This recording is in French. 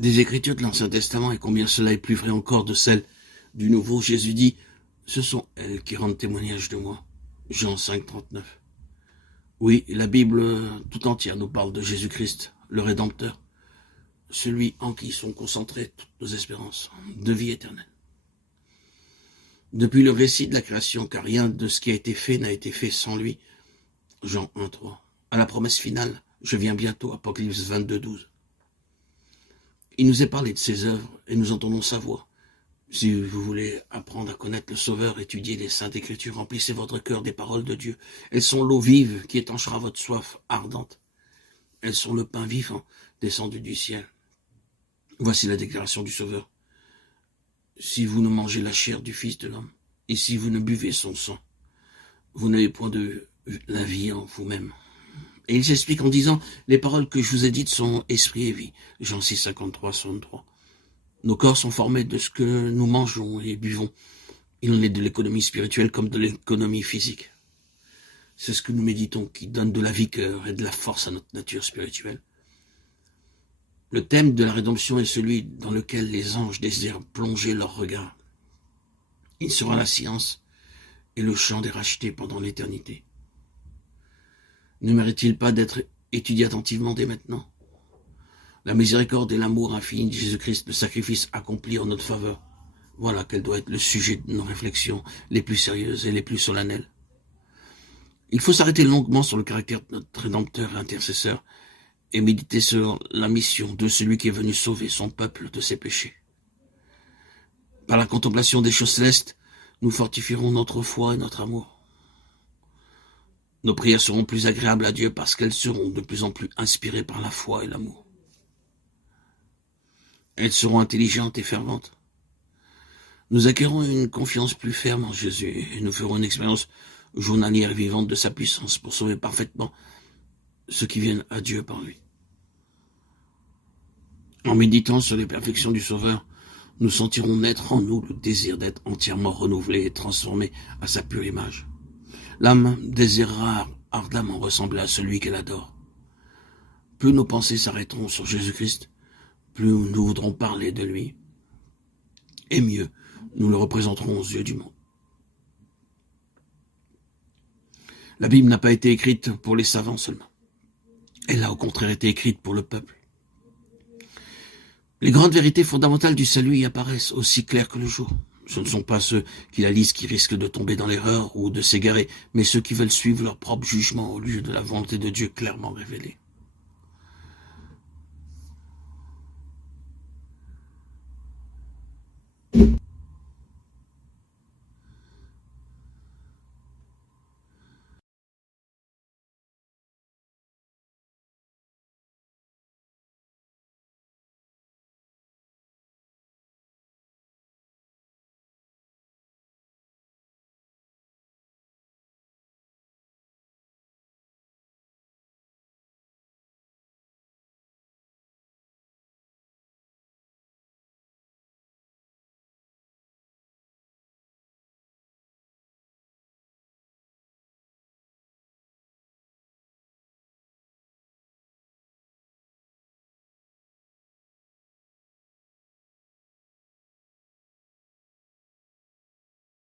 des Écritures de l'Ancien Testament, et combien cela est plus vrai encore de celles du Nouveau. Jésus dit, ce sont elles qui rendent témoignage de moi. Jean 5, 39. Oui, la Bible tout entière nous parle de Jésus-Christ, le Rédempteur, celui en qui sont concentrées toutes nos espérances de vie éternelle. Depuis le récit de la création, car rien de ce qui a été fait n'a été fait sans lui. Jean 1, 3. À la promesse finale, je viens bientôt, Apocalypse 22, 12. Il nous est parlé de ses œuvres et nous entendons sa voix. Si vous voulez apprendre à connaître le Sauveur, étudiez les Saintes Écritures, remplissez votre cœur des paroles de Dieu. Elles sont l'eau vive qui étanchera votre soif ardente. Elles sont le pain vivant descendu du ciel. Voici la déclaration du Sauveur. Si vous ne mangez la chair du Fils de l'homme, et si vous ne buvez son sang, vous n'avez point de la vie en vous-même. Et il s'explique en disant, les paroles que je vous ai dites sont esprit et vie. Jean 6, 53, 63. Nos corps sont formés de ce que nous mangeons et buvons. Il en est de l'économie spirituelle comme de l'économie physique. C'est ce que nous méditons qui donne de la vigueur et de la force à notre nature spirituelle. Le thème de la rédemption est celui dans lequel les anges désirent plonger leur regard. Il sera la science et le chant des rachetés pendant l'éternité. Ne mérite-t-il pas d'être étudié attentivement dès maintenant? La miséricorde et l'amour infini de Jésus-Christ, le sacrifice accompli en notre faveur. Voilà quel doit être le sujet de nos réflexions les plus sérieuses et les plus solennelles. Il faut s'arrêter longuement sur le caractère de notre Rédempteur et intercesseur et méditer sur la mission de celui qui est venu sauver son peuple de ses péchés. Par la contemplation des choses célestes, nous fortifierons notre foi et notre amour. Nos prières seront plus agréables à Dieu parce qu'elles seront de plus en plus inspirées par la foi et l'amour. Elles seront intelligentes et ferventes. Nous acquérons une confiance plus ferme en Jésus et nous ferons une expérience journalière et vivante de sa puissance pour sauver parfaitement ceux qui viennent à Dieu par lui. En méditant sur les perfections du Sauveur, nous sentirons naître en nous le désir d'être entièrement renouvelé et transformé à sa pure image. L'âme désirera ardemment ressembler à celui qu'elle adore. Plus nos pensées s'arrêteront sur Jésus-Christ, plus nous voudrons parler de lui, et mieux nous le représenterons aux yeux du monde. La Bible n'a pas été écrite pour les savants seulement. Elle a au contraire été écrite pour le peuple. Les grandes vérités fondamentales du salut y apparaissent aussi claires que le jour. Ce ne sont pas ceux qui la lisent qui risquent de tomber dans l'erreur ou de s'égarer, mais ceux qui veulent suivre leur propre jugement au lieu de la volonté de Dieu clairement révélée.